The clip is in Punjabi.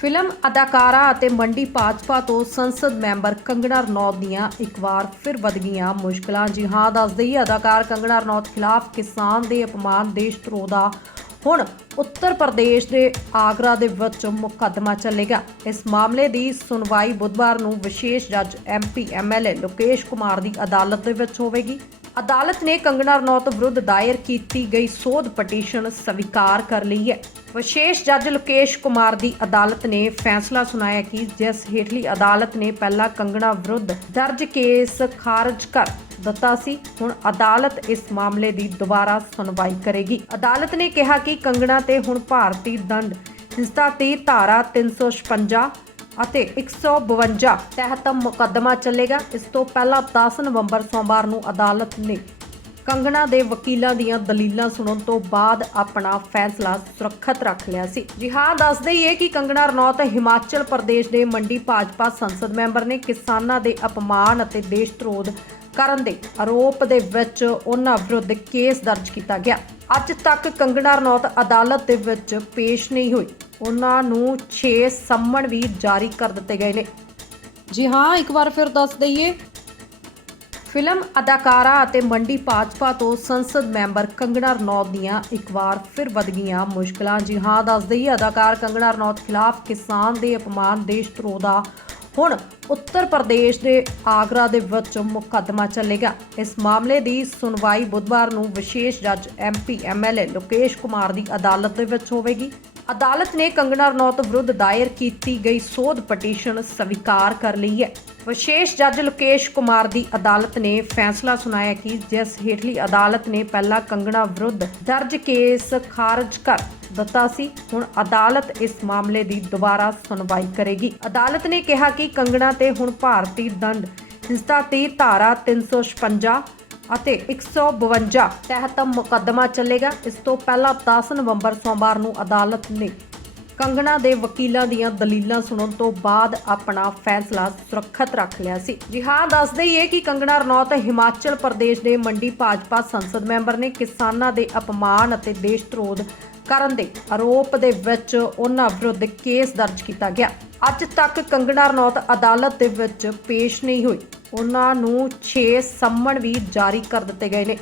ਫਿਲਮ ਅਦਾਕਾਰਾ ਅਤੇ ਮੰਡੀ ਭਾਜਪਾ ਤੋਂ ਸੰਸਦ ਮੈਂਬਰ ਕੰਗਣਾ ਰਣੌਤ ਦੀਆਂ ਇੱਕ ਵਾਰ ਫਿਰ ਵਧ ਗਈਆਂ ਮੁਸ਼ਕਲਾਂ। ਜੀ ਹਾਂ, ਦੱਸ ਦਈਏ, ਅਦਾਕਾਰ ਕੰਗਣਾ ਰਣੌਤ ਖਿਲਾਫ ਕਿਸਾਨ ਦੇ ਅਪਮਾਨ ਦੇਸ਼ ਧਰੋਹ ਦਾ ਹੁਣ ਉੱਤਰ ਪ੍ਰਦੇਸ਼ ਦੇ ਆਗਰਾ ਦੇ ਵਿੱਚ ਮੁਕੱਦਮਾ ਚੱਲੇਗਾ। ਇਸ ਮਾਮਲੇ ਦੀ ਸੁਣਵਾਈ ਬੁੱਧਵਾਰ ਨੂੰ ਵਿਸ਼ੇਸ਼ ਜੱਜ ਐਮਪੀ ਐਮਐਲਏ ਲੋਕੇਸ਼ ਕੁਮਾਰ ਦੀ ਅਦਾਲਤ ਦੇ ਵਿੱਚ ਹੋਵੇਗੀ। ਅਦਾਲਤ ਨੇ ਕੰਗਣਾ ਰਣੌਤ ਵਿਰੁੱਧ ਦਾਇਰ ਕੀਤੀ ਗਈ ਸੋਧ ਪਟੀਸ਼ਨ ਸਵੀਕਾਰ ਕਰ ਲਈ ਹੈ। ਵਿਸ਼ੇਸ਼ ਜੱਜ ਲੋਕੇਸ਼ ਕੁਮਾਰ ਦੀ ਅਦਾਲਤ ਨੇ ਫੈਸਲਾ ਸੁਣਾਇਆ ਕਿ ਜਿਸ ਹੇਠਲੀ ਅਦਾਲਤ ਨੇ ਪਹਿਲਾਂ ਕੰਗਣਾ ਵਿਰੁੱਧ ਦਰਜ ਕੇਸ ਖਾਰਜ ਕਰ ਦਿੱਤਾ ਸੀ, ਹੁਣ ਅਦਾਲਤ ਇਸ ਮਾਮਲੇ ਦੀ ਦੁਬਾਰਾ ਸੁਣਵਾਈ ਕਰੇਗੀ। ਅਦਾਲਤ ਨੇ ਕਿਹਾ ਕਿ ਕੰਗਣਾ ਤੇ ਹੁਣ ਭਾਰਤੀ ਦੰਡ, ਹਿੰਸਾ ਤੇ ਧਾਰਾ 356 ਅਤੇ 152 ਤਹਿਤ ਮੁਕੱਦਮਾ ਚੱਲੇਗਾ। ਇਸ ਤੋਂ ਪਹਿਲਾਂ 10 ਨਵੰਬਰ ਸੋਮਵਾਰ ਨੂੰ ਅਦਾਲਤ ਨੇ ਕੰਗਣਾ ਦੇ ਵਕੀਲਾਂ ਦੀਆਂ ਦਲੀਲਾਂ ਸੁਣਨ ਤੋਂ ਬਾਅਦ ਆਪਣਾ ਫੈਸਲਾ ਸੁਰੱਖਿਅਤ ਰੱਖ ਲਿਆ ਸੀ। ਜੀ ਹਾਂ, ਦੱਸਦੇ ਹੀ ਹੈ ਕਿ ਕੰਗਣਾ, ਰਣੌਤ, ਹਿਮਾਚਲ ਪ੍ਰਦੇਸ਼ ਦੇ ਮੰਡੀ ਭਾਜਪਾ ਸੰਸਦ ਮੈਂਬਰ ਨੇ ਕਿਸਾਨਾਂ ਦੇ ਅਪਮਾਨ ਅਤੇ ਦੇਸ਼ ਧਰੋਧ ਕਰਨ ਦੇ ਆਰੋਪ ਦੇ ਵਿੱਚ ਉਹਨਾਂ ਵਿਰੁੱਧ ਕੇਸ ਦਰਜ ਕੀਤਾ ਗਿਆ। ਅੱਜ ਤੱਕ ਕੰਗਣਾ, ਰਣੌਤ ਅਦਾਲਤ ਦੇ ਵਿੱਚ ਪੇਸ਼ ਨਹੀਂ ਹੋਈ। ਉਹਨਾਂ ਨੂੰ 6 ਸੰਮਣ ਵੀ ਜਾਰੀ ਕਰ ਦਿੱਤੇ ਗਏ ਨੇ। ਜੀ ਹਾਂ ਇੱਕ ਵਾਰ ਫਿਰ ਦੱਸ ਦਈਏ। ਫਿਲਮ ਅਦਾਕਾਰਾ ਅਤੇ ਮੰਡੀ ਭਾਜਪਾ ਤੋਂ ਸੰਸਦ ਮੈਂਬਰ ਕੰਗਣਾ ਰਣੌਤ ਦੀਆਂ ਇੱਕ ਵਾਰ ਫਿਰ ਵਧ ਗਈਆਂ ਮੁਸ਼ਕਲਾਂ। ਜੀ ਹਾਂ ਦੱਸ ਦਈਏ ਅਦਾਕਾਰ ਕੰਗਣਾ ਰਣੌਤ ਖਿਲਾਫ ਕਿਸਾਨ ਦੇ ਅਪਮਾਨ ਦੇਸ਼ ਧਰੋਹ ਦਾ ਹੁਣ ਉੱਤਰ ਪ੍ਰਦੇਸ਼ ਦੇ ਆਗਰਾ ਦੇ ਵਿੱਚ ਮੁਕੱਦਮਾ ਚੱਲੇਗਾ ਇਸ ਮਾਮਲੇ ਦੀ ਸੁਣਵਾਈ ਬੁੱਧਵਾਰ ਨੂੰ ਵਿਸ਼ੇਸ਼ ਜੱਜ ਐਮਪੀ ਐਮਐਲਏ ਲੋਕੇਸ਼ ਕੁਮਾਰ ਦੀ ਅਦਾਲਤ ਦੇ ਵਿੱਚ ਹੋਵੇਗੀ। ਅਦਾਲਤ ਨੇ ਕੰਗਣਾ ਰਣੌਤ ਵਿਰੁੱਧ ਦਾਇਰ ਕੀਤੀ ਗਈ ਸੋਧ ਪਟੀਸ਼ਨ ਸਵੀਕਾਰ ਕਰ ਲਈ ਹੈ। ਵਿਸ਼ੇਸ਼ ਜੱਜ ਲੋਕੇਸ਼ ਕੁਮਾਰ ਦੀ ਅਦਾਲਤ ਨੇ ਫੈਸਲਾ ਸੁਣਾਇਆ ਕਿ ਜਿਸ ਹੇਠਲੀ ਅਦਾਲਤ ਨੇ ਪਹਿਲਾਂ ਕੰਗਣਾ ਵਿਰੁੱਧ ਦਰਜ ਕੇਸ ਖਾਰਜ ਕਰ ਦਿੱਤਾ ਸੀ, ਹੁਣ ਅਦਾਲਤ ਇਸ ਮਾਮਲੇ ਦੀ ਦੁਬਾਰਾ ਸੁਣਵਾਈ ਕਰੇਗੀ। ਅਦਾਲਤ ਨੇ ਕਿਹਾ ਕਿ ਕੰਗਣਾ ਤੇ ਹੁਣ ਭਾਰਤੀ ਦੰਡ, ਹਿੰਸਾ ਦੀ ਧਾਰਾ 356 ਅਤੇ 152 ਤਹਿਤ ਮੁਕੱਦਮਾ ਚੱਲੇਗਾ। ਇਸ ਤੋਂ ਪਹਿਲਾਂ 10 ਨਵੰਬਰ ਸੋਮਵਾਰ ਨੂੰ ਅਦਾਲਤ ਨੇ ਕੰਗਣਾ ਦੇ ਵਕੀਲਾਂ ਦੀਆਂ ਦਲੀਲਾਂ ਸੁਣਨ ਤੋਂ ਬਾਅਦ ਆਪਣਾ ਫੈਸਲਾ ਸੁਰੱਖਿਅਤ ਰੱਖ ਲਿਆ ਸੀ। ਜੀ ਹਾਂ, ਦੱਸਦੇ ਹੀ ਕਿ ਕੰਗਣਾ ਰਣੌਤ ਹਿਮਾਚਲ ਪ੍ਰਦੇਸ਼ ਦੇ ਮੰਡੀ ਭਾਜਪਾ ਸੰਸਦ ਮੈਂਬਰ ਨੇ ਕਿਸਾਨਾਂ ਦੇ ਅਪਮਾਨ ਅਤੇ ਦੇਸ਼ ਧਰੋਧ ਕਰਨ ਦੇ ਆਰੋਪ ਦੇ ਵਿੱਚ ਉਹਨਾਂ ਵਿਰੁੱਧ ਕੇਸ ਦਰਜ ਕੀਤਾ ਗਿਆ। ਅੱਜ ਤੱਕ ਕੰਗਣਾ ਰਣੌਤ ਅਦਾਲਤ ਦੇ ਵਿੱਚ ਪੇਸ਼ ਨਹੀਂ ਹੋਈ। ਉਹਨਾਂ ਨੂੰ 6 ਸੰਮਣ ਵੀ ਜਾਰੀ ਕਰ ਦਿੱਤੇ ਗਏ ਨੇ।